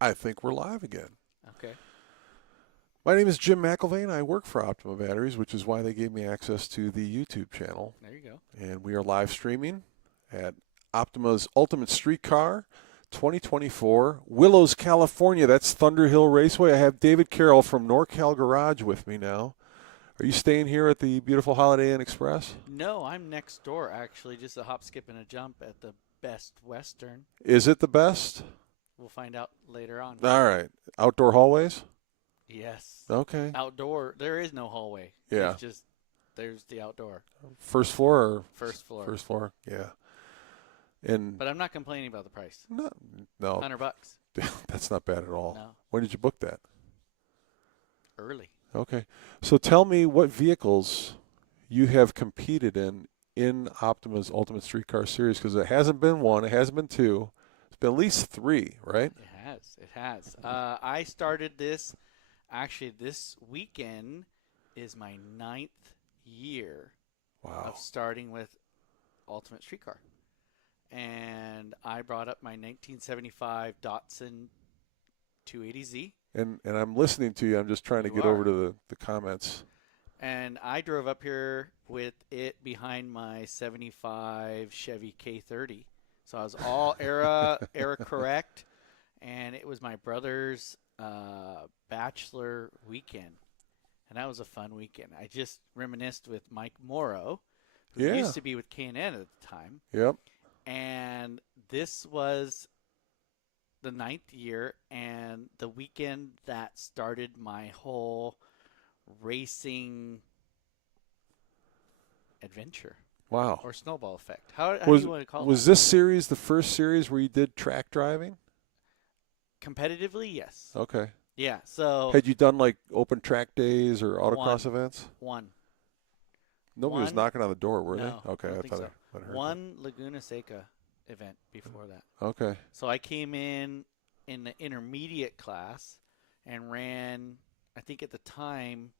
I think we're live again. Okay. My name is Jim McElvain. I work for Optima Batteries, which is why they gave me access to the YouTube channel. There you go. And we are live streaming at Optima's Ultimate Streetcar 2024, Willows, California. That's Thunder Hill Raceway. I have David Carroll from Norcal Garage with me now. Are you staying here at the beautiful Holiday Inn Express? No, I'm next door, actually. Just a hop, skip, and a jump at the Best Western. Is it the best? We'll find out later on. All right. Outdoor hallways? Yes. Okay. Outdoor. There is no hallway. Yeah. It's just, there's the outdoor. First floor or First floor. First floor, yeah. And But I'm not complaining about the price. no, $100. that's not bad at all. No. When did you book that? Early. Okay. So tell me what vehicles you have competed in Optima's Ultimate Streetcar Series, because it hasn't been one, it hasn't been two, it's been at least three, right? It has. It has. I started this, actually, this weekend is my 9th year Wow. of starting with Ultimate Streetcar. And I brought up my 1975 Datsun 280Z. And I'm listening to you. I'm just trying to You get are. over to the comments. And I drove up here with it behind my 75 Chevy K30. So I was all era correct. And it was my brother's bachelor weekend. And that was a fun weekend. I just reminisced with Mike Morrow, who Yeah. used to be with K&N at the time. Yep. And this was the 9th year and the weekend that started my whole racing adventure Wow. or snowball effect. How do Was you want to call was that? this series the first series where you did track driving? Competitively, yes. Okay. Yeah, so Had you done like open track days or autocross One. events? one. Nobody was One- knocking on the door, were No, they? Okay, I don't I think thought so. I heard One Laguna Seca event before that. that. Okay. So I came in the intermediate class and ran, I think at the time,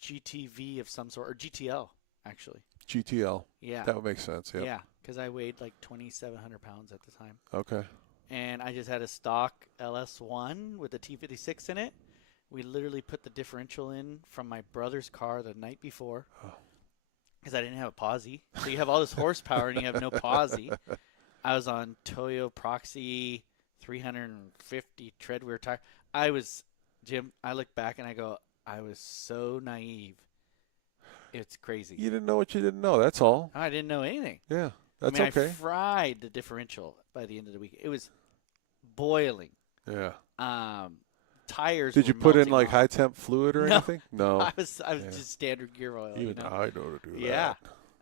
GTV of some sort, or GTL, actually. GTL. Yeah. That would make sense. Yep. Yeah, because I weighed like 2,700 pounds at the time. Okay. And I just had a stock LS1 with a T56 in it. We literally put the differential in from my brother's car the night before Oh. because I didn't have a posi. So you have all this horsepower and you have no posi. I was on Toyo Proxy 350 treadwear tire. Jim, I look back and I go, I was so naive. It's crazy. You didn't know what you didn't know. That's all. I didn't know anything. Yeah. That's I okay. fried the differential by the end of the week. It was boiling. Yeah. Tires. Did you were put in melting like off. high temp fluid or No. anything? No. I was Yeah. just standard gear oil. Even you know? I know to do that. Yeah.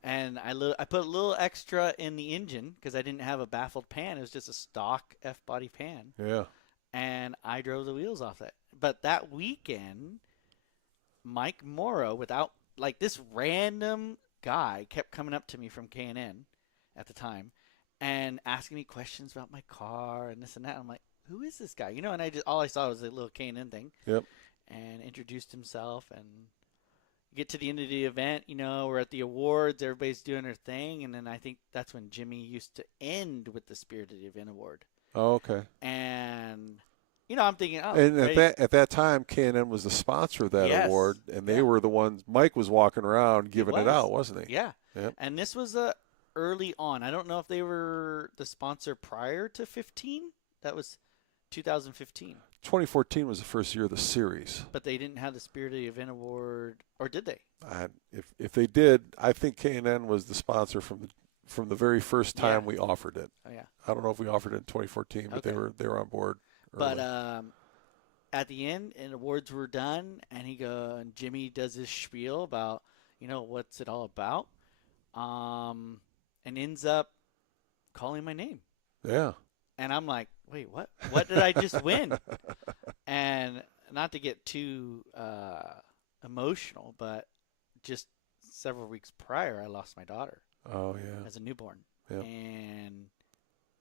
And I put a little extra in the engine because I didn't have a baffled pan. It was just a stock F-body pan. Yeah. And I drove the wheels off that. But that weekend, Mike Morrow, without like this random guy, kept coming up to me from K&N at the time and asking me questions about my car and this and that. I'm like, who is this guy? You know, and all I saw was a little K&N thing. Yep. And introduced himself and get to the end of the event, you know, we're at the awards, everybody's doing their thing, and then I think that's when Jimmy used to end with the Spirit of the Event Award. Oh, okay. And you know, I'm thinking, oh, And great. at that time, K&N was the sponsor of that Yes. award, and they Yeah. were the ones. Mike was walking around giving it was. out, wasn't he? Yeah. Yep. And this was early on. I don't know if they were the sponsor prior to 15. That was 2015. 2014 was the first year of the series. But they didn't have the Spirit of the Event Award, or did they? If they did, I think K&N was the sponsor from the very first time Yeah. we offered it. Oh yeah. I don't know if we offered it in 2014, but Okay. they were on board early. But at the end, and awards were done, and Jimmy does his spiel about, you know, what's it all about, and ends up calling my name, yeah. and I'm like, wait, what? What did I just win? And not to get too emotional, but just several weeks prior, I lost my daughter Oh yeah. as a newborn, Yep. and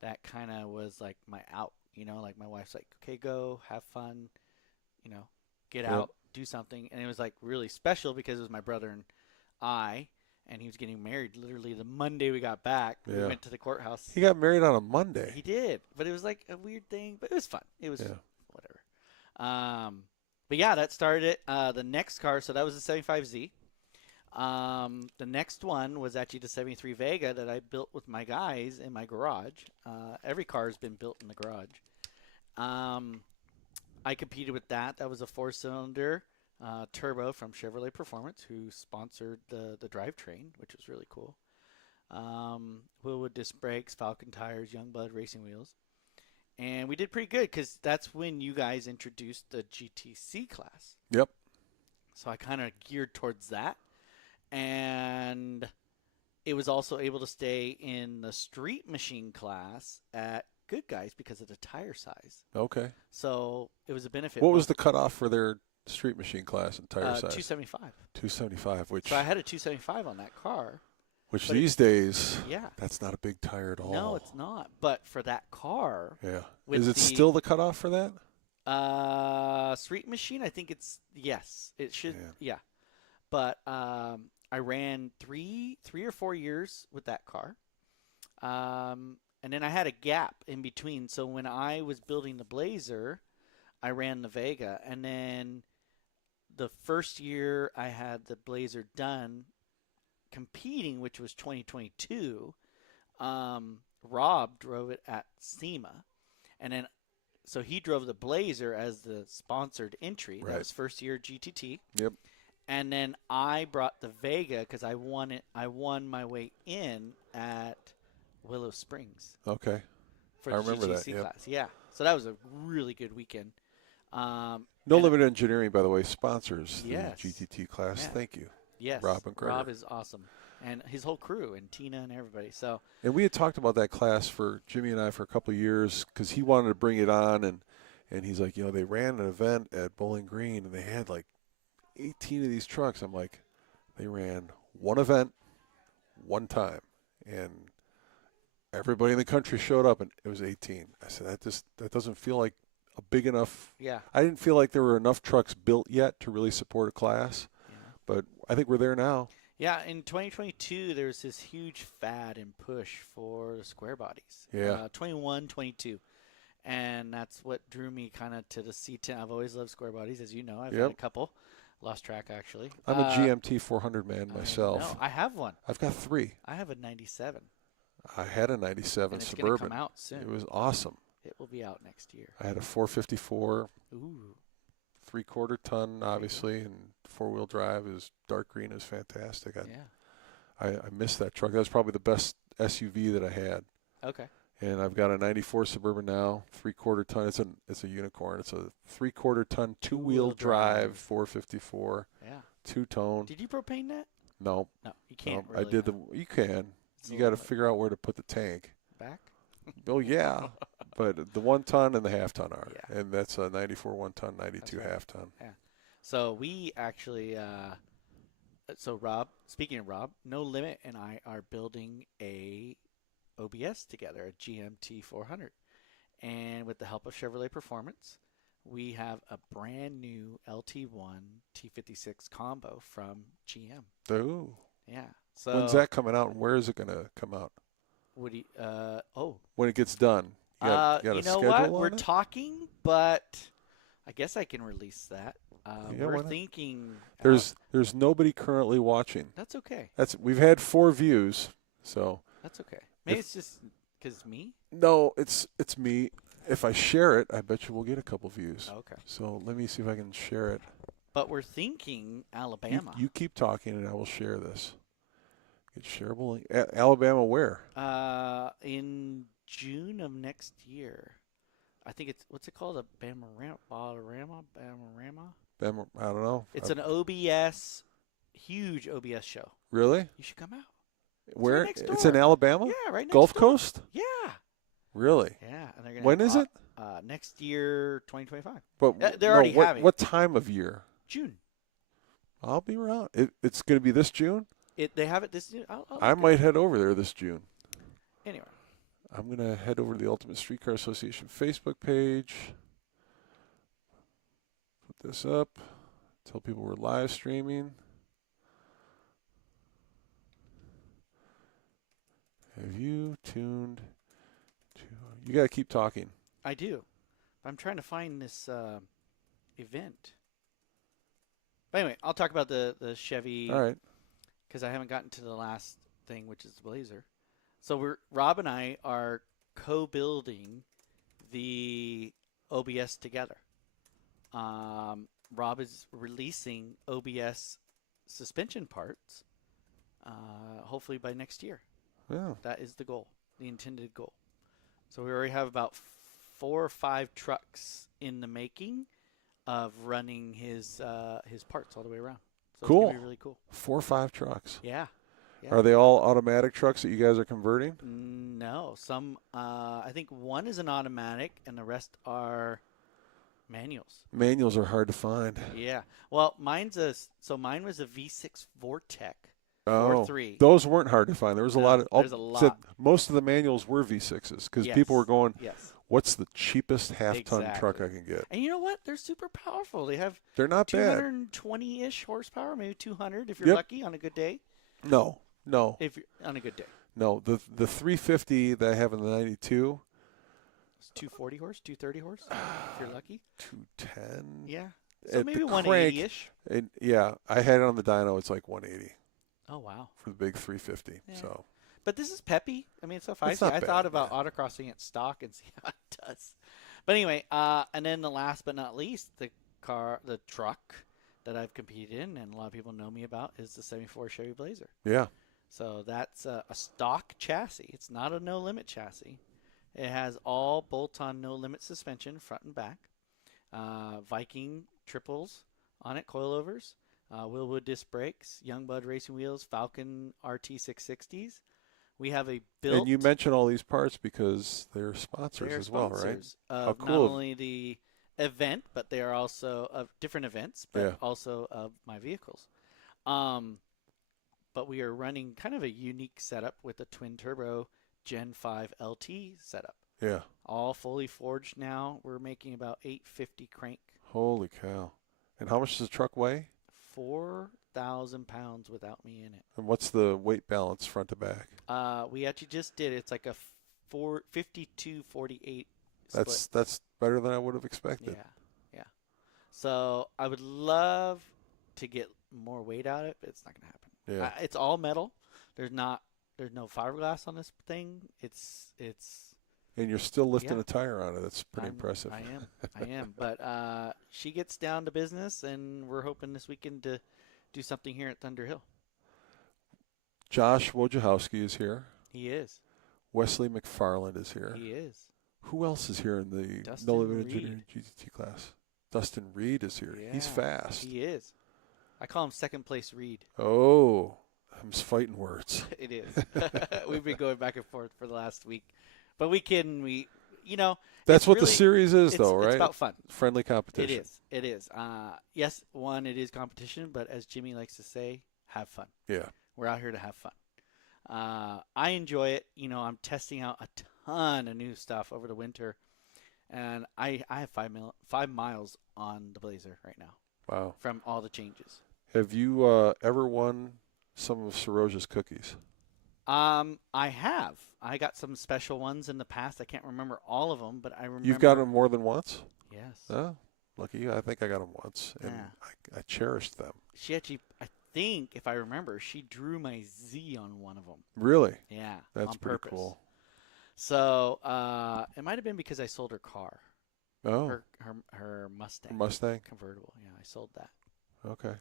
that kind of was like my out. You know, like my wife's like, okay, go have fun, you know, get Yep. out, do something. And it was like really special because it was my brother and I. and he was getting married literally the Monday we got back. We Yeah. went to the courthouse. He got married on a Monday. He did, but it was like a weird thing, but it was fun. It was whatever. But yeah, that started it. The next car, so that was the 75Z. The next one was actually the 73 Vega that I built with my guys in my garage. Every car has been built in the garage. I competed with that. That was a 4-cylinder turbo from Chevrolet Performance, who sponsored the drivetrain, which was really cool. Willwood disc brakes, Falcon tires, Youngblood racing wheels. And we did pretty good because that's when you guys introduced the GTC class. Yep. So I kind of geared towards that. And it was also able to stay in the street machine class at Good Guys because of the tire size. Okay. So it was a benefit. What was the cutoff for their street machine class and tire size? 275. 275, which... So I had a 275 on that car. Which these days, yeah, that's not a big tire at all. No, it's not. But for that car... Yeah. Is it still the cutoff for that? Street machine, I think it's... Yes. It should... Yeah. But I ran three or 4 years with that car. And then I had a gap in between. So when I was building the Blazer, I ran the Vega. And then the first year I had the Blazer done competing, which was 2022, Rob drove it at SEMA. And then, so he drove the Blazer as the sponsored entry. Right. That was first year GTT. Yep. And then I brought the Vega because I won it. I won my way in at Willow Springs. Okay. For I the remember GTC that. Yep. class. Yeah. So that was a really good weekend. No Limit Engineering, by the way, sponsors the GTT class. Yeah. Thank you. Yes. Rob and Gregor. Rob is awesome. And his whole crew and Tina and everybody. So. And we had talked about that class for Jimmy and I for a couple of years because he wanted to bring it on. And he's like, they ran an event at Bowling Green and they had like 18 of these trucks. I'm like, they ran one event, one time. And everybody in the country showed up and it was 18. I said, that doesn't feel like a big enough. Yeah. I didn't feel like there were enough trucks built yet to really support a class. Yeah. But I think we're there now. Yeah, in 2022, there was this huge fad and push for the square bodies. Yeah. 21, 22. And that's what drew me kind of to the C10. I've always loved square bodies, as you know. I've had a couple. Lost track, actually. I'm a GMT 400 man myself. I have one. I've got 3. I have a 97. I had a 97 and it's Suburban. Come out soon. It was awesome. It will be out next year. I had a 454. Ooh. 3/4 ton, obviously, and 4-wheel drive. Is dark green. It was fantastic. I missed that truck. That was probably the best SUV that I had. Okay. And I've got a 94 Suburban now, 3/4 ton. It's a unicorn. It's a 3/4 ton, 2-wheel drive, 454. Yeah. 2-tone. Did you propane that? No. No, you can't. No, really, I did you can. You got to figure out where to put the tank. Back. Oh yeah, but the 1 ton and the half ton are, Yeah. and that's a 94 1 ton, 92 half ton. Yeah. So we actually, so Rob, speaking of Rob, No Limit and I are building a OBS together, a GMT 400, and with the help of Chevrolet Performance, we have a brand new LT1 T56 combo from GM. Ooh. Yeah. So when's that coming out, and where is it going to come out? Would he? When it gets done. You got you a know schedule what? on We're it? talking, but I guess I can release that. Yeah, why we're not? thinking. There's nobody currently watching. That's okay. We've had 4 views, so. That's okay. Maybe it's just because me. No, it's me. If I share it, I bet you we'll get a couple views. Okay. So let me see if I can share it. But we're thinking Alabama. You keep talking, and I will share this. It's shareable. Alabama where? In June of next year. I think it's, what's it called? A Bamarama? Bama, I don't know. It's an OBS, huge OBS show. Really? You should come out. Where? It's It's door. in Alabama? Yeah, right next Gulf door. Coast? Yeah. Really? Yeah. And they're gonna When have is it? Next year, 2025. But they're already what, having what time of year? June. I'll be around. It's going to be this June? They have it this June. I'll I might head over there this June. Anyway. I'm going to head over to the Ultimate Streetcar Association Facebook page. Put this up. Tell people we're live streaming. Have you tuned to? You got to keep talking. I do. I'm trying to find this event. But anyway, I'll talk about the Chevy All right. because I haven't gotten to the last thing, which is the Blazer. So Rob and I are co-building the OBS together. Rob is releasing OBS suspension parts, hopefully by next year. Yeah. That is the goal, the intended goal. So we already have about 4 or 5 trucks in the making of running his parts all the way around. So Cool. It's gonna be really cool. 4 or 5 trucks. Yeah. Are they all automatic trucks that you guys are converting? No, some. I think one is an automatic, and the rest are manuals. Manuals are hard to find. Yeah. Well, mine was a V6 Vortec. Oh, 4.3. those weren't hard to find. There was a lot of. There's a lot. Most of the manuals were V6s because Yes. people were going, Yes. "What's the cheapest half-ton Exactly. truck I can get?" And you know what? They're super powerful. They have They're not bad. 220-ish horsepower, maybe 200 if you're Yep. lucky on a good day. No. If you're on a good day. No, the 350 that I have in the 92, It's 240 horse, 230 horse if you're lucky. 210. Yeah. So At maybe the 180-ish. And yeah, I had it on the dyno. It's like 180 Oh, wow. for the big 350. Yeah. So But this is peppy. I mean, it's so feisty. It's not I thought bad, about yeah. autocrossing it stock and see how it does. But anyway, and then the last but not least, the truck that I've competed in and a lot of people know me about is the 74 Chevy Blazer. yeah, So that's a stock chassis. It's not a no-limit chassis. It has all bolt-on no-limit suspension, front and back. Viking triples on it, coilovers. Willwood disc brakes, Youngblood racing wheels, Falcon RT 660s. We have a built. and you mention all these parts because they're sponsors they're as well, right? sponsors How of cool. not only the event, but they are also of different events, but Yeah. also of my vehicles. But we are running kind of a unique setup with a twin turbo Gen 5 LT setup. Yeah. All fully forged now. We're making about 850 crank, Holy cow! And how much does the truck weigh? 4,000 pounds without me in it. And what's the weight balance front to back? We actually just did it. It's like a 52-48 That's better than I would have expected. Yeah. So I would love to get more weight out of it, but it's not going to happen. Yeah. It's all metal. There's no fiberglass on this thing. It's And you're still lifting Yeah. a tire on it. That's pretty I'm- impressive. I am. But she gets down to business, and we're hoping this weekend to do something here at Thunder Hill. Josh Wojciechowski is here. He is. Wesley McFarland is here. He is. Who else is here in the Dustin no limit Reed. junior GT class? Dustin Reed is here. He's Yeah, fast. He is. I call him second place Reed. Oh, I'm just fighting words. It is. We've been going back and forth for the last week, but we That's it's what the really- series is, it's, though, right? It's about fun. Friendly competition. It is. Yes, it is competition, but as Jimmy likes to say, have fun. Yeah. We're out here to have fun. I enjoy it. I'm testing out a ton of new stuff over the winter, and I have 5 miles on the Blazer right now Wow. from all the changes. Have you ever won some of Saroja's cookies? I have. I got some special ones in the past. I can't remember all of them, but I remember. You've got them more than once? Yes. Oh, lucky you. I think I got them once, and Yeah. I cherished them. She actually, I think, if I remember, she drew my Z on one of them. Really? Yeah. That's on pretty purpose. cool. So it might have been because I sold her car, Oh, her Mustang Mustang? convertible. Yeah, I sold that. Okay.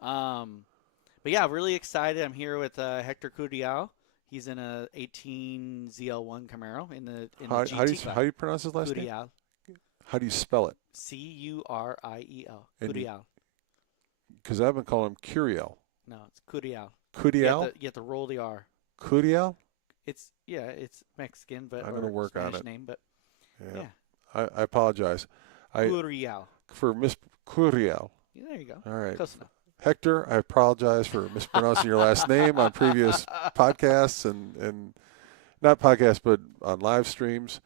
But yeah, really excited. I'm here with Hector Curial. He's in a 18 ZL1 Camaro in the GT How do class. you pronounce his last name? Curial. How do you spell it? Curiel. And Curial. Because I've been calling him Curiel. No, it's Curial. Curiel? You have to roll the R. Curiel? It's Mexican, but I'm gonna or work on Spanish it. name, but Yeah. yeah. I apologize. Curial. For Miss Curiel. Yeah, there you go. All right. Close enough. Hector, I apologize for mispronouncing your last name on previous podcasts and not podcasts, but on live streams.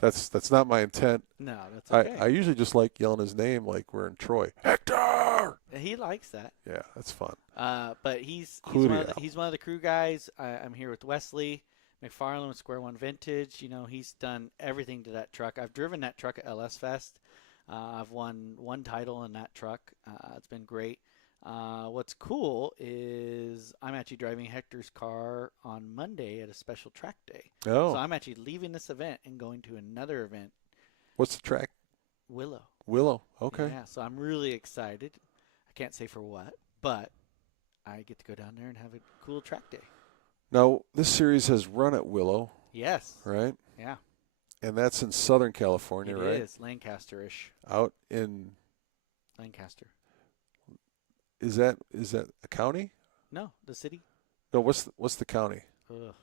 That's not my intent. No, that's okay. I usually just like yelling his name like we're in Troy. Hector! He likes that. Yeah, that's fun. But he's Curiel. one of the crew guys. I'm here with Wesley, McFarlane with Square One Vintage. He's done everything to that truck. I've driven that truck at LS Fest. I've won one title in that truck. It's been great. What's cool is I'm actually driving Hector's car on Monday at a special track day. So Oh, I'm actually leaving this event and going to another event, what's the track? Willow. Willow. Okay. Yeah, so I'm really excited. I can't say for what, but I get to go down there and have a cool track day. Now, this series has run at Willow, Yes. right? Yeah. And that's in Southern California, right? It is Lancaster-ish. Out in Lancaster. is that a county? No, the city. No, what's the county? Ugh,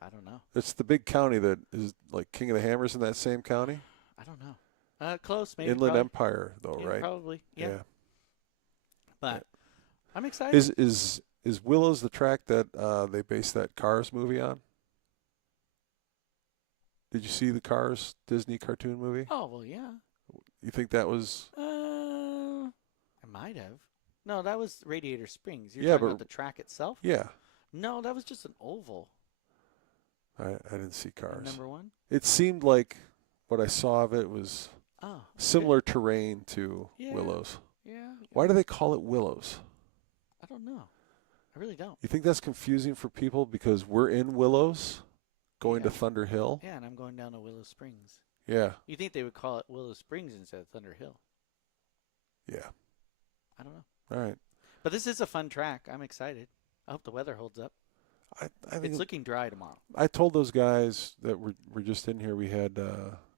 I don't know. It's the big county that is like King of the Hammers in that same county. I don't know. Close, maybe. Inland probably. Empire, though, Yeah, right? probably. Yeah. But I'm excited. Is Willow's the track that they based that Cars movie on? Did you see the Cars Disney cartoon movie? Oh, well, yeah. You think that was? I might have. No, that was Radiator Springs. You're Yeah, talking but- about the track itself? Yeah, No, that was just an oval. I didn't see Cars. Number one? It seemed like what I saw of it was Oh. similar terrain to Yeah. Willows. Yeah. Why do they call it Willows? I don't know. I really don't. You think that's confusing for people because we're in Willows, going to Yeah. Thunder Hill? Yeah, and I'm going down to Willow Springs. Yeah, You think they would call it Willow Springs instead of Thunder Hill? yeah. I don't know. All right. But this is a fun track. I'm excited. I hope the weather holds up. I think It's looking dry tomorrow. I told those guys that were just in here. We had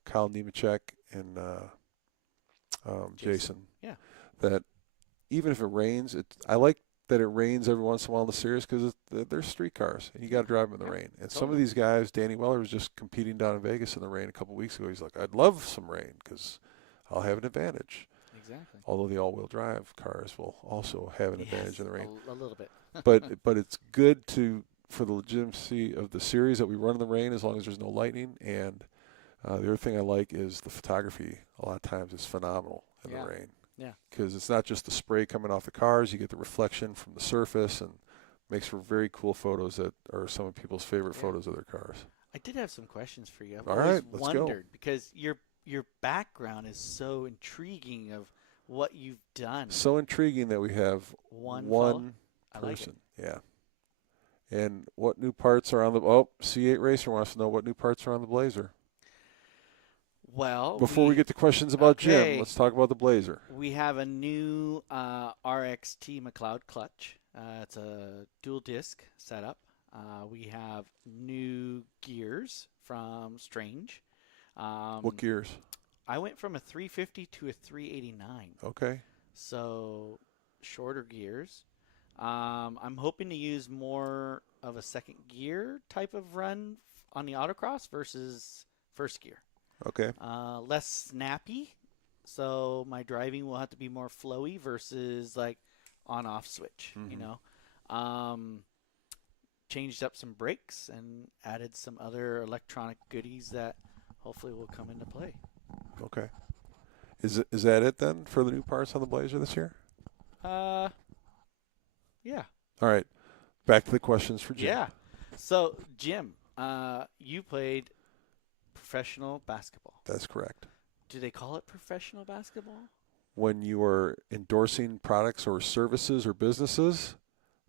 Kyle Nemechek and Jason. Yeah. That even if it rains, I like that it rains every once in a while in the series because they're street cars and you got to drive them in the Yeah, rain. And some of totally. these guys, Danny Weller was just competing down in Vegas in the rain a couple weeks ago. He's like, I'd love some rain because I'll have an advantage. Exactly. Although the all-wheel drive cars will also have an advantage in the rain. A little bit. but it's good for the legitimacy of the series that we run in the rain as long as there's no lightning. And the other thing I like is the photography. A lot of times it's phenomenal in Yeah. the rain. Yeah. Because it's not just the spray coming off the cars. You get the reflection from the surface and makes for very cool photos that are some of people's favorite Yeah. photos of their cars. I did have some questions for you. I've All always right, let's go. wondered because your background is so intriguing of what you've done. So intriguing that we have One one I like it. person. Yeah. And what new parts are on the C8 Racer wants to know what new parts are on the Blazer. Well, Before we get to questions about Okay. Jim, let's talk about the Blazer. we have a new RXT McLeod clutch. It's a dual disc setup. We have new gears from Strange. What gears? I went from a 350 to a 389. Okay. So shorter gears. I'm hoping to use more of a second gear type of run on the autocross versus first gear. Okay. Less snappy, so my driving will have to be more flowy versus like on-off switch. Mhm. Changed up some brakes and added some other electronic goodies that hopefully will come into play. Okay. Is that it then for the new parts on the Blazer this year? Yeah. All right. Back to the questions for Jim. Yeah. So, Jim, you played professional basketball. That's correct. Do they call it professional basketball? When you are endorsing products or services or businesses,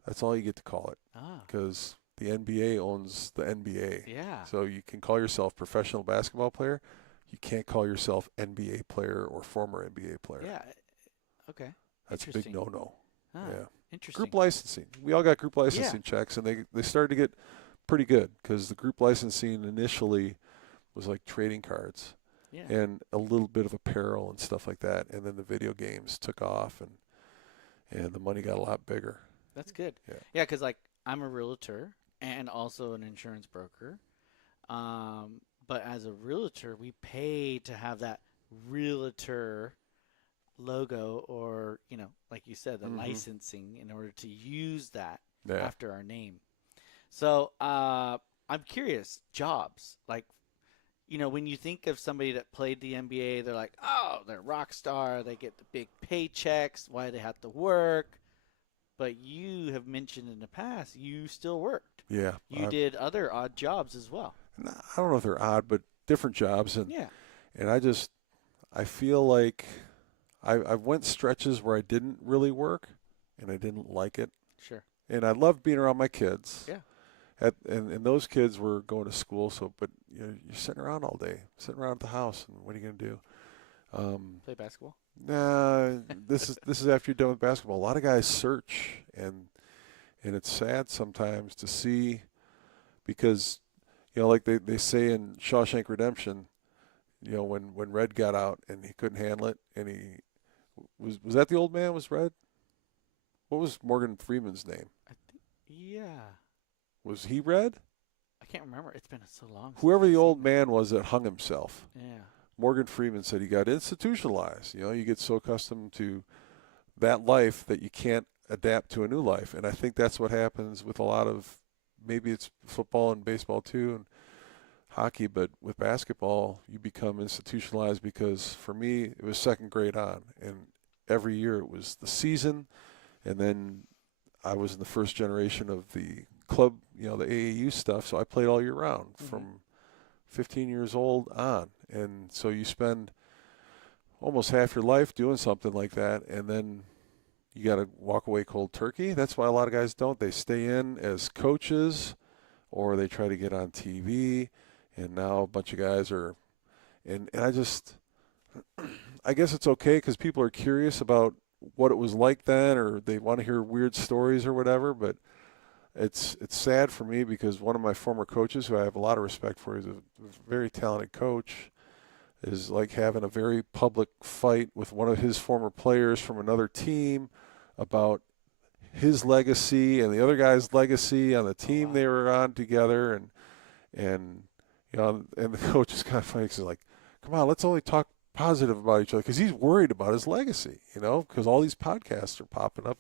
that's all you get to call it Ah, because the NBA owns the NBA. yeah. So you can call yourself professional basketball player. You can't call yourself NBA player or former NBA player. Yeah. Okay. That's a big Interesting. no-no. Ah, Yeah. interesting. Group licensing. We all got group licensing checks, and they started to get pretty good because the group licensing initially was like trading cards Yeah. and a little bit of apparel and stuff like that. And then the video games took off, and the money got a lot bigger. That's good. Yeah. Yeah, because like I'm a realtor and also an insurance broker. But as a realtor, we pay to have that realtor logo or, like you said, the Mhm. licensing in order to use that Yeah. after our name. So I'm curious, jobs. Like, when you think of somebody that played the NBA, they're like, oh, they're a rock star. They get the big paychecks. Why they have to work? But you have mentioned in the past you still worked. Yeah. You did other odd jobs as well. I don't know if they're odd, but different jobs. Yeah. And I feel like I've went stretches where I didn't really work and I didn't like it. Sure. And I loved being around my kids. Yeah. And those kids were going to school, but you're sitting around all day, sitting around at the house, and what are you going to do? Play basketball. Nah, this is after you're done with basketball. A lot of guys search, and it's sad sometimes to see, because like they say in Shawshank Redemption, when Red got out and he couldn't handle it, and he was that the old man was Red? What was Morgan Freeman's name? Yeah. Was he Red? I can't remember. It's been so long. Whoever the old I've seen man was that hung himself. it. Yeah. Morgan Freeman said he got institutionalized. You get so accustomed to that life that you can't adapt to a new life. And I think that's what happens with a lot of, maybe it's football and baseball too, and hockey, but with basketball, you become institutionalized, because for me, it was second grade on. And every year it was the season. And then I was in the first generation of the club, the AAU stuff. So I played all year round from 15 years old on. And so you spend almost half your life doing something like that, and then you got to walk away cold turkey. That's why a lot of guys don't. They stay in as coaches, or they try to get on TV, and now a bunch of guys are – and I guess it's okay because people are curious about what it was like then, or they want to hear weird stories or whatever, but it's sad for me because one of my former coaches, who I have a lot of respect for, he's a very talented coach, is like having a very public fight with one of his former players from another team about his legacy and the other guy's legacy on the team they were on together, and the coach is kind of funny because he's like, come on, let's only talk positive about each other, because he's worried about his legacy, because all these podcasts are popping up,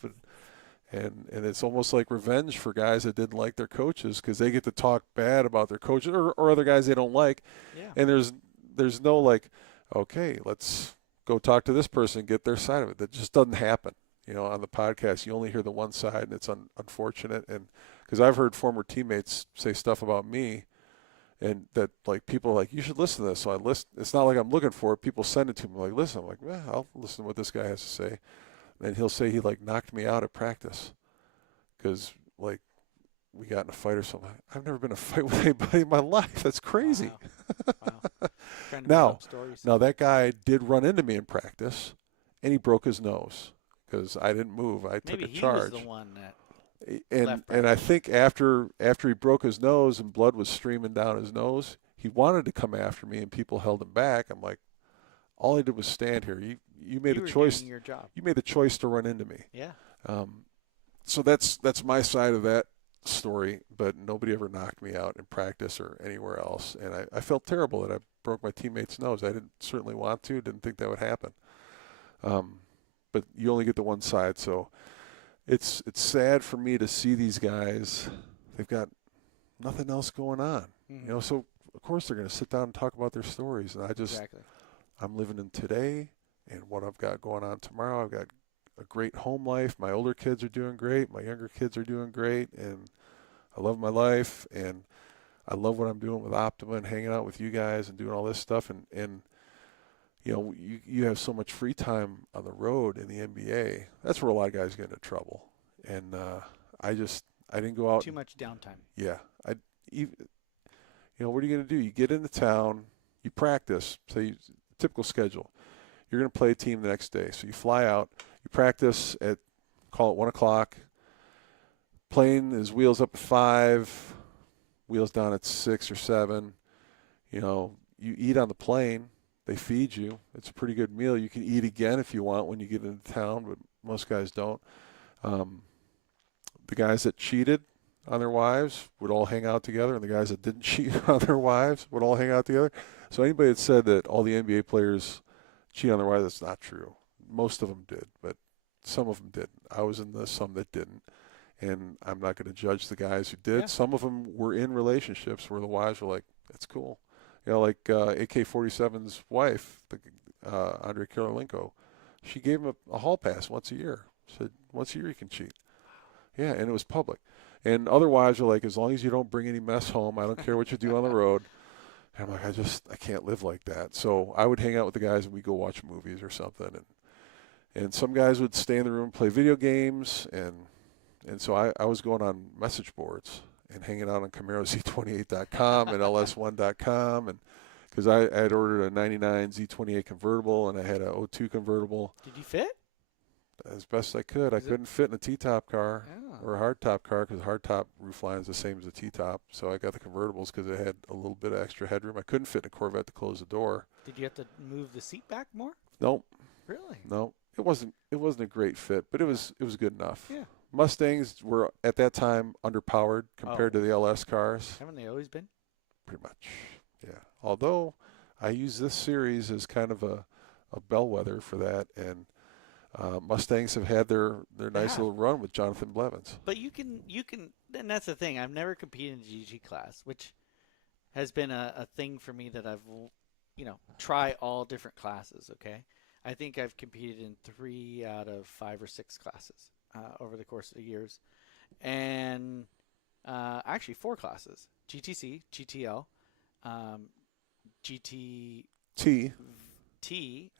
and it's almost like revenge for guys that didn't like their coaches, because they get to talk bad about their coaches or other guys they don't like. Yeah. And there's no like, okay, let's go talk to this person and get their side of it. That just doesn't happen. On the podcast, you only hear the one side, and it's unfortunate. And because I've heard former teammates say stuff about me, and that like people are like, you should listen to this. So I listen. It's not like I'm looking for it. People send it to me like, listen. I'm like, well, I'll listen to what this guy has to say. And he'll say he like knocked me out at practice because like we got in a fight or something. I've never been in a fight with anybody in my life. That's crazy. Wow. Trying to make up stories. Now that guy did run into me in practice, and he broke his nose because I didn't move. I took a charge. Maybe he was the one that and I think after he broke his nose and blood was streaming down his nose, he wanted to come after me, and people held him back. I'm like, all I did was stand here. You made a choice. Doing your job. You made the choice to run into me. Yeah. So that's my side of that story, but nobody ever knocked me out in practice or anywhere else. And I felt terrible that I broke my teammate's nose. I didn't certainly want to, didn't think that would happen. But you only get the one side. So it's sad for me to see these guys. They've got nothing else going on. Mm-hmm. So of course they're going to sit down and talk about their stories. And I'm living in today and what I've got going on tomorrow. I've got a great home life. My older kids are doing great. My younger kids are doing great. And I love my life. And I love what I'm doing with Optima and hanging out with you guys and doing all this stuff. And you have so much free time on the road in the NBA. That's where a lot of guys get into trouble. And I didn't go out. Too much downtime. Yeah. What are you going to do? You get into town, you practice, typical schedule. You're going to play a team the next day. So you fly out, you practice at, call it 1 o'clock. Plane is wheels up at 5, wheels down at 6 or 7. You eat on the plane. They feed you. It's a pretty good meal. You can eat again if you want when you get into town, but most guys don't. The guys that cheated on their wives would all hang out together, and the guys that didn't cheat on their wives would all hang out together. So anybody that said that all the NBA players cheat on their wives, that's not true. Most of them did, but some of them didn't. I was in some that didn't, and I'm not going to judge the guys who did. Yeah. Some of them were in relationships where the wives were like, that's cool. Like AK-47's wife, Andre Kirilenko, she gave him a hall pass once a year. Said, once a year you can cheat. Yeah, and it was public. And other wives are like, as long as you don't bring any mess home, I don't care what you do on the road. And I'm like, I can't live like that. So I would hang out with the guys and we'd go watch movies or something. And some guys would stay in the room and play video games. And so I was going on message boards and hanging out on CamaroZ28.com and LS1.com. And because I had ordered a 99 Z28 convertible and I had a '02 convertible. Did you fit? As best I could. I couldn't fit in a T-top car or a hardtop car because the hardtop roof line is the same as the T-top. So I got the convertibles because it had a little bit of extra headroom. I couldn't fit in a Corvette to close the door. Did you have to move the seat back more? Nope. Really? No. It wasn't a great fit, but it was good enough. Yeah. Mustangs were at that time underpowered compared to the LS cars. Haven't they always been? Pretty much. Yeah. Although I use this series as kind of a bellwether for that, and Mustangs have had their nice little run with Jonathan Blevins. But you can, and that's the thing. I've never competed in the GT class, which has been a thing for me that I've, try all different classes. Okay, I think I've competed in 3 out of 5 or 6 classes over the course of the years, and actually 4 classes: GTC, GTL, GT T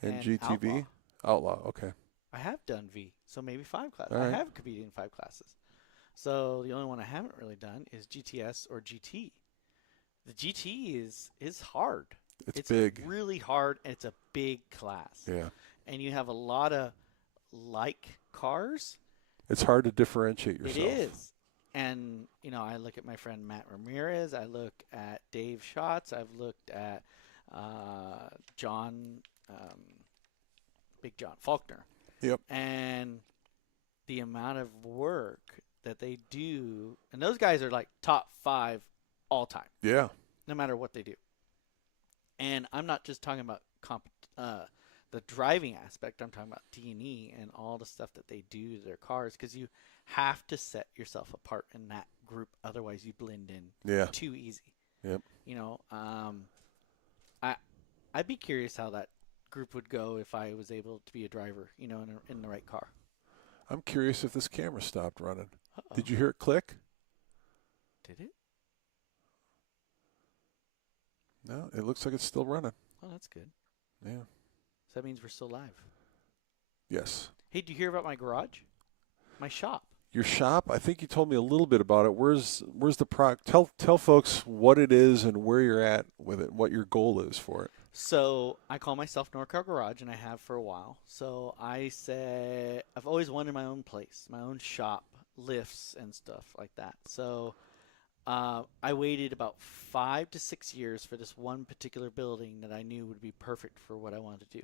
and GTV. Outlaw. Okay. I have done V, so maybe 5 classes. All right. I have competed in 5 classes. So the only one I haven't really done is GTS or GT. The GT is hard. It's big. Really hard, and it's a big class. Yeah. And you have a lot of like cars. It's hard to differentiate yourself. It is. And, I look at my friend Matt Ramirez. I look at Dave Schatz. I've looked at Big John Faulkner. Yep. And the amount of work that they do, and those guys are like top 5 all time. Yeah. No matter what they do. And I'm not just talking about the driving aspect. I'm talking about D&E and all the stuff that they do to their cars, because you have to set yourself apart in that group. Otherwise, you blend in too easy. Yep. I'd be curious how that group would go if I was able to be a driver, in the right car. I'm curious if this camera stopped running. Uh-oh. Did you hear it click? Did it? No, it looks like it's still running. Oh, that's good. Yeah. So that means we're still live. Yes. Hey, did you hear about my garage? My shop. Your shop? I think you told me a little bit about it. Where's the product? Tell folks what it is and where you're at with it, what your goal is for it. So I call myself Norcal Garage, and I have for a while. So I say I've always wanted my own place, my own shop, lifts and stuff like that. So I waited about 5 to 6 years for this one particular building that I knew would be perfect for what I wanted to do.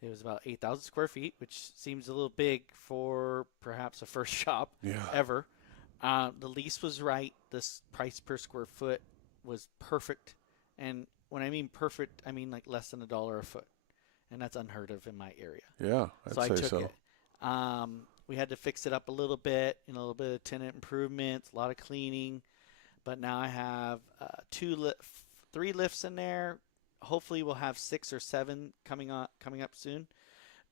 It was about 8,000 square feet, which seems a little big for perhaps a first shop ever. The lease was right. The price per square foot was perfect. And when I mean perfect, I mean like less than $1 a foot. And that's unheard of in my area. Yeah, So I took it. We had to fix it up a little bit, a little bit of tenant improvements, a lot of cleaning. But now I have 3 lifts in there. Hopefully we'll have 6 or 7 coming up soon.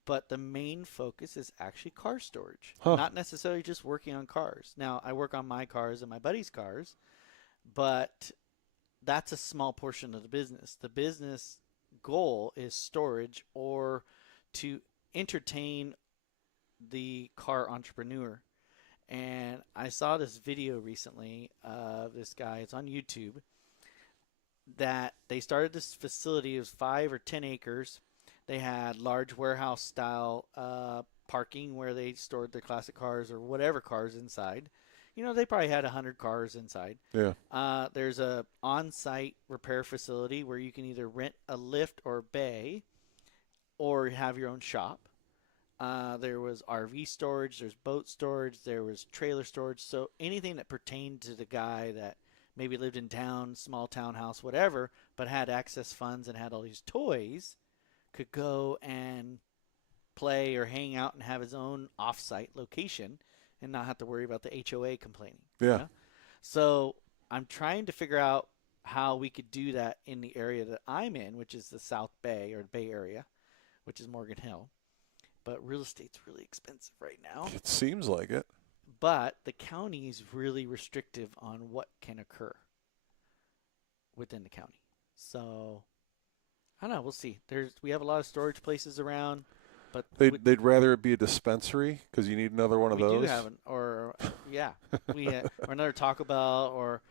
But the main focus is actually car storage, not necessarily just working on cars. Now, I work on my cars and my buddies' cars, but that's a small portion of the business. The business goal is storage or to entertain the car entrepreneur. And I saw this video recently of this guy. It's on YouTube. That they started this facility. It was 5 or 10 acres. They had large warehouse style parking where they stored their classic cars or whatever cars inside. They probably had 100 cars inside. Yeah. There's a on-site repair facility where you can either rent a lift or bay or have your own shop. There was RV storage, there's boat storage, there was trailer storage. So anything that pertained to the guy that maybe lived in town, small townhouse, whatever, but had access funds and had all these toys, could go and play or hang out and have his own off-site location and not have to worry about the HOA complaining. Yeah. So I'm trying to figure out how we could do that in the area that I'm in, which is the South Bay or Bay Area, which is Morgan Hill. But real estate's really expensive right now. It seems like it. but the county is really restrictive on what can occur within the county. So I don't know. We'll see. We have a lot of storage places around, but They'd rather it be a dispensary because you need another one of we those. do have yeah, or another Taco Bell, or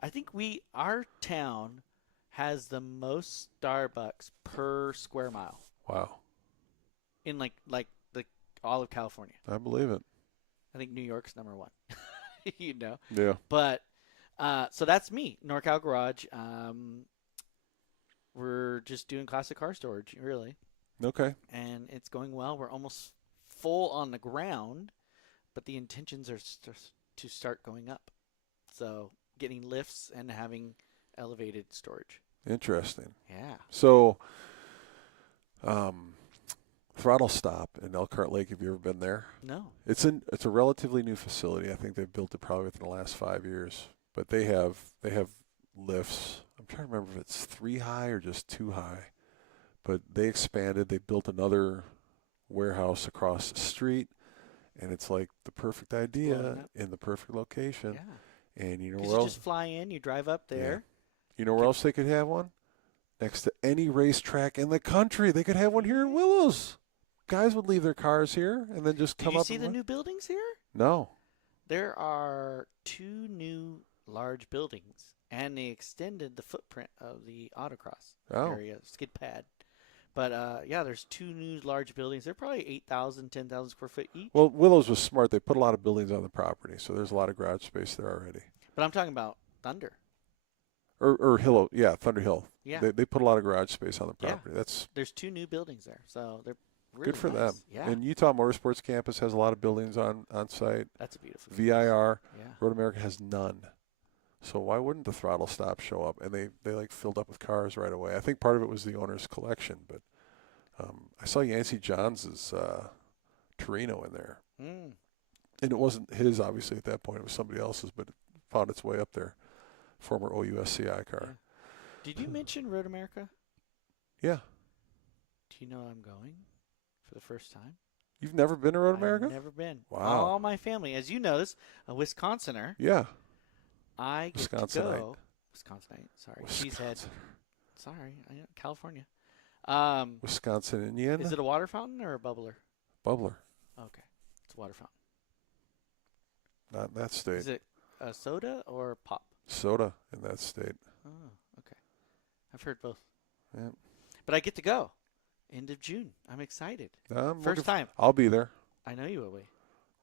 I think our town has the most Starbucks per square mile Wow, in like the all of California. I believe it. I think New York's number one. Yeah. But so that's me, Norcal Garage. We're just doing classic car storage, really, Okay. and it's going well. We're almost full on the ground, but the intentions are to start going up. So getting lifts and having elevated storage. Interesting. Yeah. So, Throttle Stop in Elkhart Lake. Have you ever been there? No. It's a relatively new facility. I think they've built it probably within the last 5 years. But they have lifts. I'm trying to remember if it's 3 high or just 2 high. But they expanded. They built another warehouse across the street, and it's like the perfect idea in the perfect location. Yeah. And you know Because where you else? just fly in, you drive up there. You know where else they could have one? Next to any racetrack in the country. They could have one here in Willows. Guys would leave their cars here and then just come Did you up. see the new buildings here? No. There are 2 new large buildings, and they extended the footprint of the autocross area, skid pad. But yeah, there's 2 new large buildings. They're probably 8,000, 10,000 square foot each. Well, Willows was smart. They put a lot of buildings on the property, so there's a lot of garage space there already. But I'm talking about Thunder. Or Hill, yeah, Thunder Hill. Yeah. They put a lot of garage space on the property. That's There's 2 new buildings there, so they're really good for nice. them. Yeah. And Utah Motorsports Campus has a lot of buildings on site. That's a beautiful VIR, Yeah. Road America has none. So why wouldn't the Throttle Stop show up? And they like filled up with cars right away. I think part of it was the owner's collection, but I saw Yancey Johns' Torino in there. Mm. And it wasn't his, obviously, at that point. It was somebody else's, but it found its way up there. Former OUSCI car. Yeah. Did you mention Road America? Yeah. Do you know I'm going for the first time? You've never been to Road America? I've never been. Wow. All my family, as you know, this a Wisconsinner. Yeah. I get to Wisconsinite. go. Wisconsinite. Sorry. Wisconsin. Cheesehead. Sorry. California. Wisconsin, Indiana? Is it a water fountain or a bubbler? Bubbler. Okay. It's a water fountain. Not in that state. Is it a soda or pop? Soda in that state. Oh, okay. I've heard both. Yeah. But I get to go. End of June. I'm excited. I'm First time. I'll be there. I know you will be.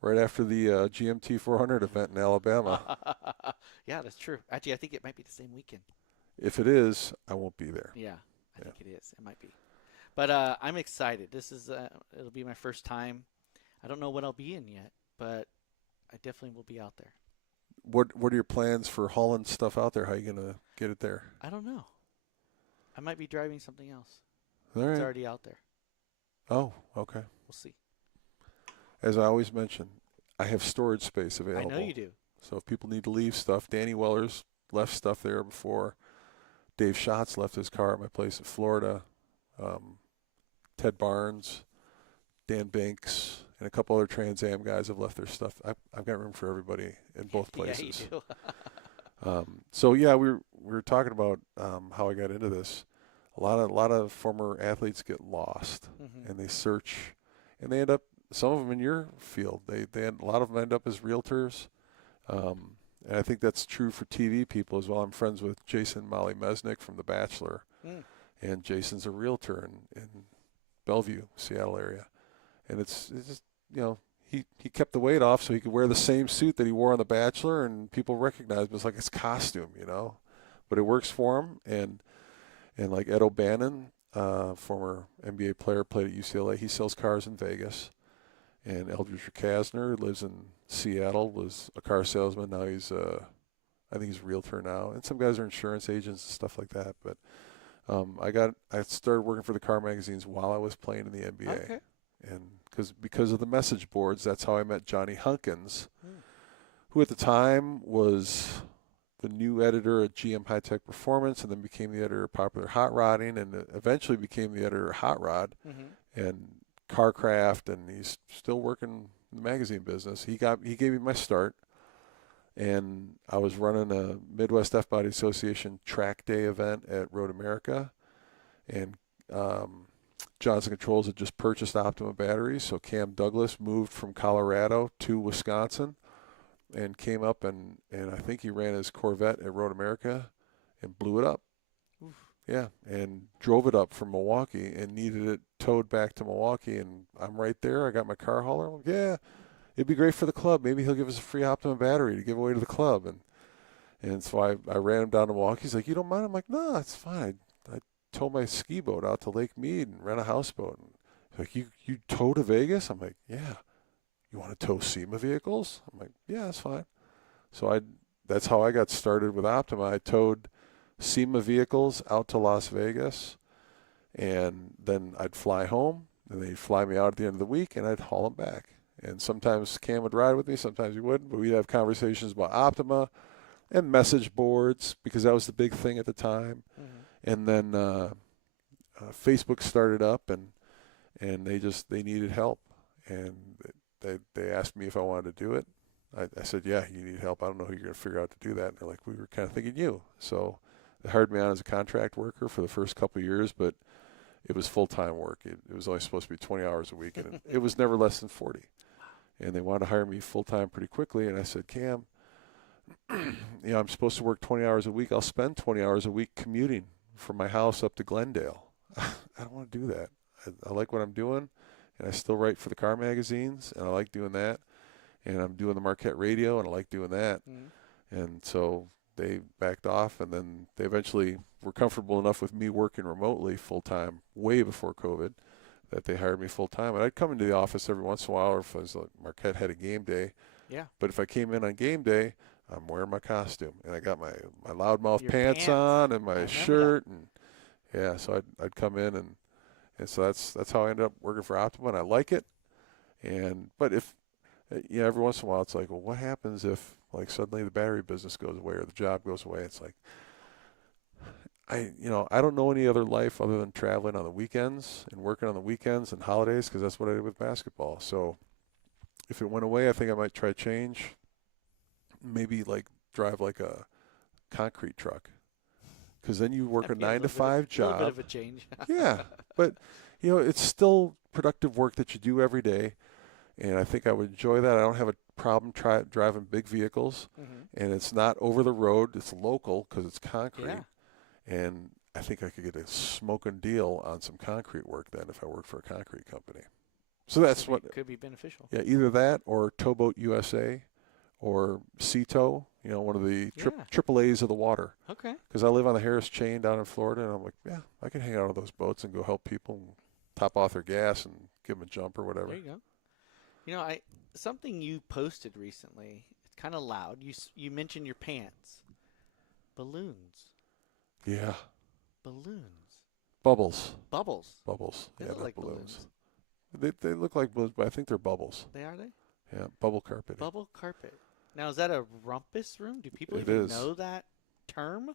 Right after the GMT 400 event in Alabama. Yeah, that's true. Actually, I think it might be the same weekend. If it is, I won't be there. Yeah, I think it is. It might be. But I'm excited. This is it'll be my first time. I don't know what I'll be in yet, but I definitely will be out there. What are your plans for hauling stuff out there? How are you going to get it there? I don't know. I might be driving something else. All right. It's already out there. Oh, okay. We'll see. As I always mention, I have storage space available. I know you do. So if people need to leave stuff, Danny Weller's left stuff there before. Dave Schatz left his car at my place in Florida. Ted Barnes, Dan Banks, and a couple other Trans Am guys have left their stuff. I've got room for everybody in both places. Yeah, you do. So yeah, we were talking about how I got into this. A lot of former athletes get lost, and they search, and they end up. Some of them in your field, a lot of them end up as realtors, and I think that's true for TV people as well. I'm friends with Jason Molly Mesnick from The Bachelor, and Jason's a realtor in Bellevue, Seattle area, and it's just he kept the weight off so he could wear the same suit that he wore on The Bachelor, and people recognize him. It's like his costume, but it works for him. And like Ed O'Bannon, former NBA player, played at UCLA. He sells cars in Vegas. And Eldridge Kasner lives in Seattle, was a car salesman. Now he's, I think he's a realtor now. And some guys are insurance agents and stuff like that. But I started working for the car magazines while I was playing in the NBA. Okay. And because of the message boards, that's how I met Johnny Hunkins, who at the time was the new editor at GM High Tech Performance, and then became the editor of Popular Hot Rodding, and eventually became the editor of Hot Rod and Carcraft, and he's still working the magazine business. He gave me my start, and I was running a Midwest F-Body Association track day event at Road America, and Johnson Controls had just purchased Optima batteries, so Cam Douglas moved from Colorado to Wisconsin and came up, and I think he ran his Corvette at Road America and blew it up. Oof. Yeah, and drove it up from Milwaukee and needed it towed back to Milwaukee, and I'm right there. I got my car hauler. I'm like, yeah, it'd be great for the club. Maybe he'll give us a free Optima battery to give away to the club. And so I ran him down to Milwaukee. He's like, you don't mind? I'm like, no, it's fine. I tow my ski boat out to Lake Mead and rent a houseboat. And he's like, you tow to Vegas? I'm like, yeah. You want to tow SEMA vehicles? I'm like, yeah, that's fine. So that's how I got started with Optima. I towed SEMA vehicles out to Las Vegas, and then I'd fly home, and they'd fly me out at the end of the week, and I'd haul them back. And sometimes Cam would ride with me, sometimes he wouldn't, but we'd have conversations about Optima and message boards, because that was the big thing at the time. Mm-hmm. And then Facebook started up, and they needed help, and they asked me if I wanted to do it. I said, yeah, you need help. I don't know who you're going to figure out to do that. And they're like, we were kind of thinking you. So they hired me on as a contract worker for the first couple of years, but it was full-time work. It was only supposed to be 20 hours a week, and it was never less than 40. And they wanted to hire me full-time pretty quickly, and I said, Cam, I'm supposed to work 20 hours a week. I'll spend 20 hours a week commuting from my house up to Glendale. I don't want to do that. I like what I'm doing, and I still write for the car magazines, and I like doing that. And I'm doing the Marquette radio, and I like doing that. Mm-hmm. And so they backed off, and then they eventually were comfortable enough with me working remotely full-time way before COVID that they hired me full-time. And I'd come into the office every once in a while, or if Marquette had a game day. Yeah. But if I came in on game day, I'm wearing my costume, and I got my loudmouth Your pants on and my I shirt, and yeah, so I'd come in, and so that's how I ended up working for Optima, and I like it. But if every once in a while it's like, well, what happens if like suddenly the battery business goes away or the job goes away? It's like I don't know any other life other than traveling on the weekends and working on the weekends and holidays, because that's what I did with basketball. So if it went away, I think I might try change. Maybe like drive like a concrete truck, because then you work a 9 to 5 job. A little bit of a change. Yeah, but it's still productive work that you do every day, and I think I would enjoy that. I don't have a problem driving big vehicles, Mm-hmm. and it's not over the road. It's local because it's concrete, Yeah. and I think I could get a smoking deal on some concrete work then if I worked for a concrete company. So that's could be beneficial. Yeah, either that or Towboat USA or Seatow, one of the triple A's of the water. Okay. Because I live on the Harris Chain down in Florida, and I'm like, yeah, I can hang out on those boats and go help people and top off their gas and give them a jump or whatever. There you go. Something you posted recently, it's kind of loud. You mentioned your pants. Balloons. Yeah. Balloons. Bubbles. Bubbles. They Yeah, look not like balloons. They look like balloons, but I think they're bubbles. They are they? Yeah, bubble carpet. Bubble carpet. Now, is that a rumpus room? Do people It even is. know that term?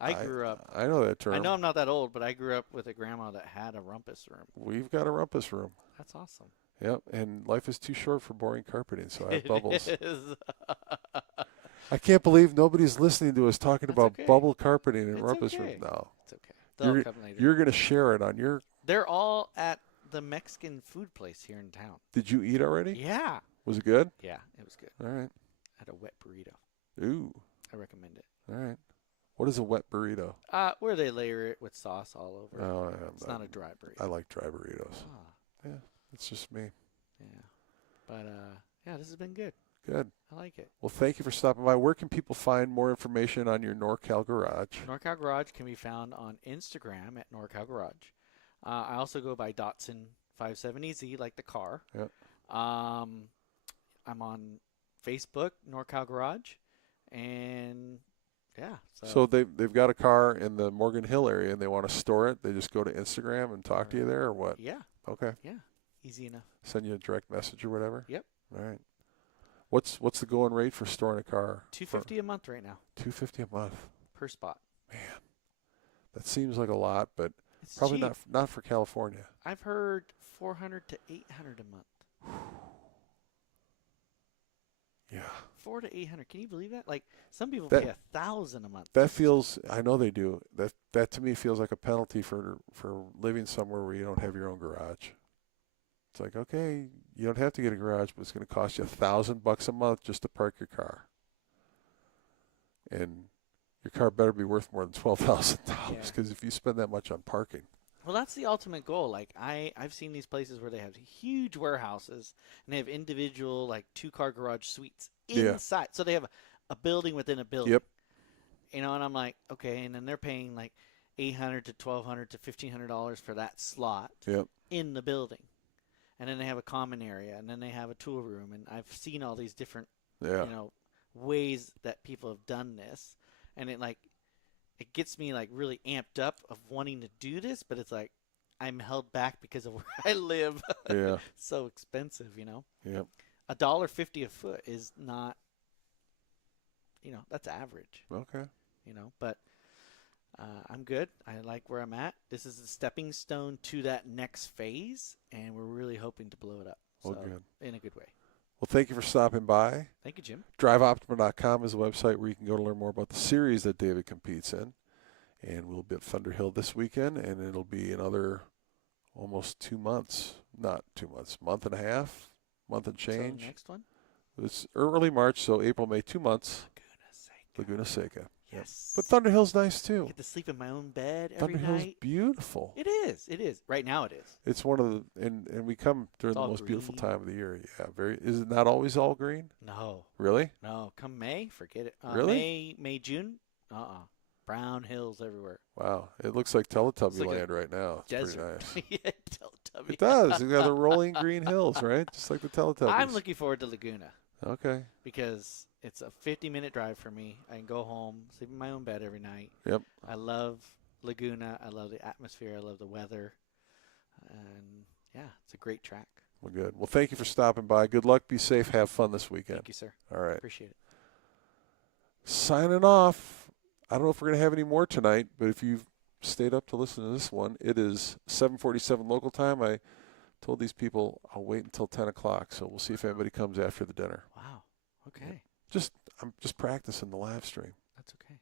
I grew up. I know that term. I know I'm not that old, but I grew up with a grandma that had a rumpus room. We've got a rumpus room. That's awesome. Yep, and life is too short for boring carpeting, so I have It bubbles. is. I can't believe nobody's listening to us talking That's about okay. bubble carpeting and It's rumpus okay. room. No, It's okay. They'll come later. you're going to share it on your. They're all at the Mexican food place here in town. Did you eat already? Yeah. Was it good? Yeah, it was good. All right. I had a wet burrito. Ooh. I recommend it. All right. What is a wet burrito? Where they layer it with sauce all over. Oh, It's not a dry burrito. I like dry burritos. Ah, Yeah, it's just me. yeah. But yeah, this has been good. Good. I like it. Well, thank you for stopping by. Where can people find more information on your Norcal Garage? Norcal Garage can be found on Instagram at Norcal Garage. I also go by Datsun 570Z, like the car. Yep. I'm on Facebook, Norcal Garage, and yeah. So they've got a car in the Morgan Hill area and they want to store it. They just go to Instagram and talk to you there, or what? Yeah. Okay. Yeah. Easy enough. Send you a direct message or whatever. Yep. All right. What's the going rate for storing a car? $250 a month right now $250 a month. per spot. Man, that seems like a lot, but It's probably cheap. not for California. I've heard $400 to $800 a month. Yeah. 400 to 800. Can you believe that? Like some people That pay $1,000 a month. that feels. I know they do. That to me feels like a penalty for living somewhere where you don't have your own garage. It's like, okay, you don't have to get a garage, but it's going to cost you $1,000 a month just to park your car. And your car better be worth more than $12,000 because if you spend that much on parking. Well, that's the ultimate goal. Like I've seen these places where they have huge warehouses and they have individual like 2-car garage suites inside. So they have a building within a building. Yep. You know, and I'm like, okay, and then they're paying like $800 to $1,200 to $1,500 for that slot in the building. And then they have a common area, and then they have a tool room, and I've seen all these different, ways that people have done this, and it gets me like really amped up of wanting to do this, but it's like I'm held back because of where I live. Yeah. It's so expensive, you know. Yep. $1.50 a foot is not, that's average. Okay. But I'm good. I like where I'm at. This is a stepping stone to that next phase, and we're really hoping to blow it up. Well, So, good. in a good way. Well, thank you for stopping by. Thank you, Jim. DriveOptima.com is a website where you can go to learn more about the series that David competes in. And we'll be at Thunder Hill this weekend, and it'll be another almost 2 months. Not 2 months, month and a half, month and change. So next one? It's early March, so April, May, 2 months. Laguna Seca. Yes. But Thunder Hill's nice, I too. get to sleep in my own bed every Thunder night. Hill's beautiful. It is. It is. Right now it is. It's one of the, and we come during the most beautiful green. time of the year. Yeah, is it not always all green? No. Really? No. Come May, forget it. Really? May, June? Brown hills everywhere. Wow. It looks like Teletubby like a land right now. It's Desert. pretty nice. Yeah, Teletubby. It does. You got the rolling green hills, right? Just like the Teletubbies. I'm looking forward to Laguna Okay. because it's a 50-minute drive for me. I can go home, sleep in my own bed every night. Yep. I love Laguna. I love the atmosphere. I love the weather. And, yeah, it's a great track. Well, good. Well, thank you for stopping by. Good luck. Be safe. Have fun this weekend. Thank you, sir. All right. Appreciate it. Signing off. I don't know if we're going to have any more tonight, but if you've stayed up to listen to this one, it is 7:47 local time. I told these people I'll wait until 10 o'clock, so we'll see if anybody comes after the dinner. Wow. Okay. I'm just practicing the live stream. That's okay.